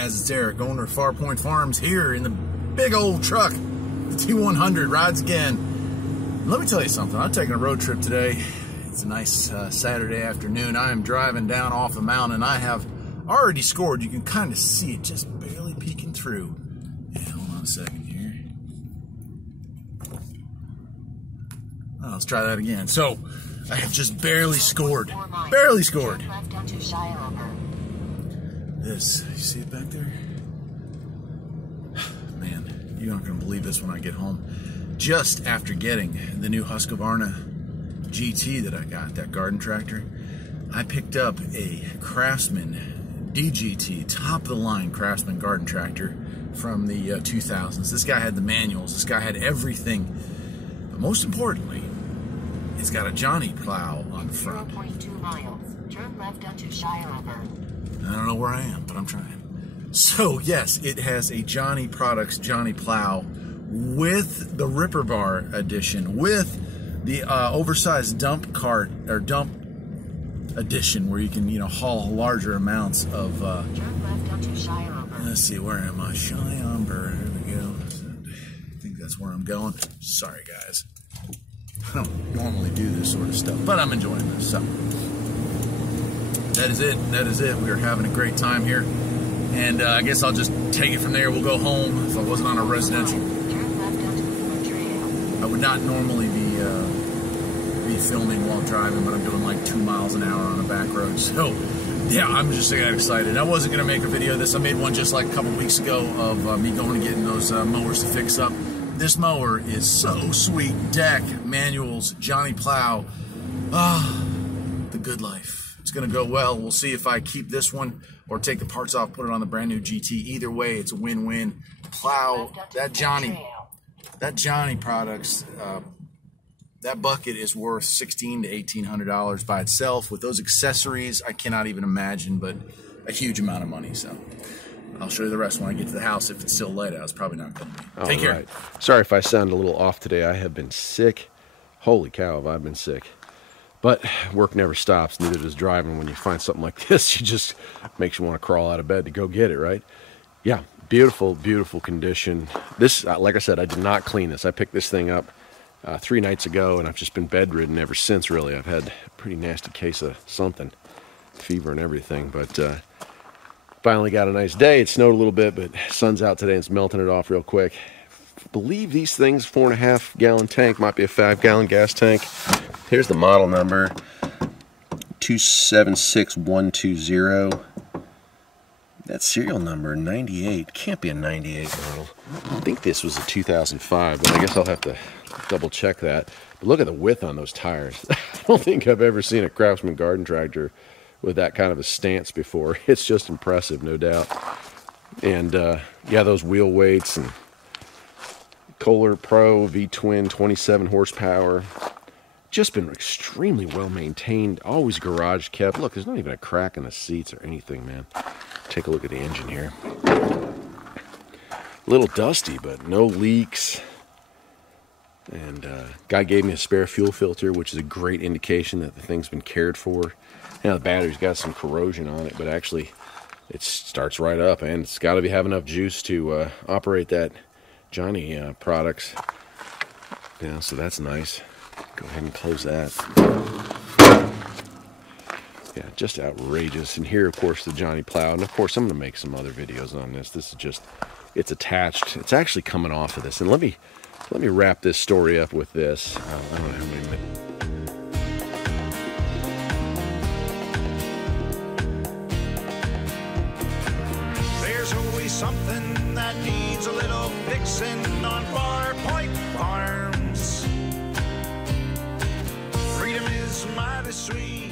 guys, it's Eric, owner of Farpoint Farms, here in the big old truck. The T100 rides again. Let me tell you something, I'm taking a road trip today. It's a nice Saturday afternoon. I am driving down off a mountain. I have already scored. You can kind of see it just barely peeking through. Yeah, hold on a second here. Oh, let's try that again. So, I have just barely scored. Barely scored. This, you see it back there? Man, you're not going to believe this when I get home. Just after getting the new Husqvarna GT that I got, that garden tractor, I picked up a Craftsman DGT, top-of-the-line Craftsman garden tractor from the 2000s. This guy had the manuals. This guy had everything. But most importantly, it's got a Johnny plow on the front. 0.2 miles. Turn left onto Shire River. I don't know where I am, but I'm trying. So, yes, it has a Johnny Products Johnny plow with the Ripper Bar edition, with the oversized dump cart, or dump edition, where you can, haul larger amounts of... Turn left onto Shire River. Let's see, where am I? Cheyenne-Burr, there we go. I think that's where I'm going. Sorry, guys. I don't normally do this sort of stuff, but I'm enjoying this, so... That is it. That is it. We are having a great time here. And I guess I'll just take it from there. We'll go home. If I wasn't on a residential, I would not normally be filming while driving, but I'm doing like 2 miles an hour on a back road. So, yeah, I'm just excited. I wasn't going to make a video of this. I made one just like a couple weeks ago of me going and getting those mowers to fix up. This mower is so sweet. Deck, manuals, Johnny plow. The good life. It's going to go well. We'll see if I keep this one or take the parts off, put it on the brand new GT. Either way, it's a win-win. Plow, that Johnny Products, that bucket is worth $1,600 to $1,800 by itself. With those accessories, I cannot even imagine, but a huge amount of money. So I'll show you the rest when I get to the house. If it's still light out, it's probably not going to be. Take care. Right. Sorry if I sound a little off today. I have been sick. Holy cow, have I been sick. But work never stops, neither does driving. When you find something like this, it just makes you want to crawl out of bed to go get it, right? Yeah, beautiful, beautiful condition. This, like I said, I did not clean this. I picked this thing up 3 nights ago, and I've just been bedridden ever since, really. I've had a pretty nasty case of something, fever and everything. But finally got a nice day. It snowed a little bit, but sun's out today and it's melting it off real quick. I believe these things, 4.5 gallon tank, might be a 5 gallon gas tank. Here's the model number, 276120. That serial number, 98, can't be a 98 model. I think this was a 2005, but I guess I'll have to double check that. But look at the width on those tires. I don't think I've ever seen a Craftsman garden tractor with that kind of a stance before. It's just impressive, no doubt. And yeah, those wheel weights and Kohler Pro V-twin, 27 horsepower. Just been extremely well maintained, always garage kept. Look, there's not even a crack in the seats or anything, man. Take a look at the engine here. A little dusty, but no leaks. And guy gave me a spare fuel filter, which is a great indication that the thing's been cared for. Now the battery's got some corrosion on it, but actually it starts right up, and it's got to have enough juice to operate that Johnny Products. Yeah, so that's nice. Go ahead and close that. Yeah, just outrageous. And here, of course, the Johnny plow. And of course, I'm going to make some other videos on this. This is just, it's attached. It's actually coming off of this. And let me wrap this story up with this. I don't know how many minutes. There's always something that needs a little fixing on Farpoint Farms. Freedom is mighty sweet.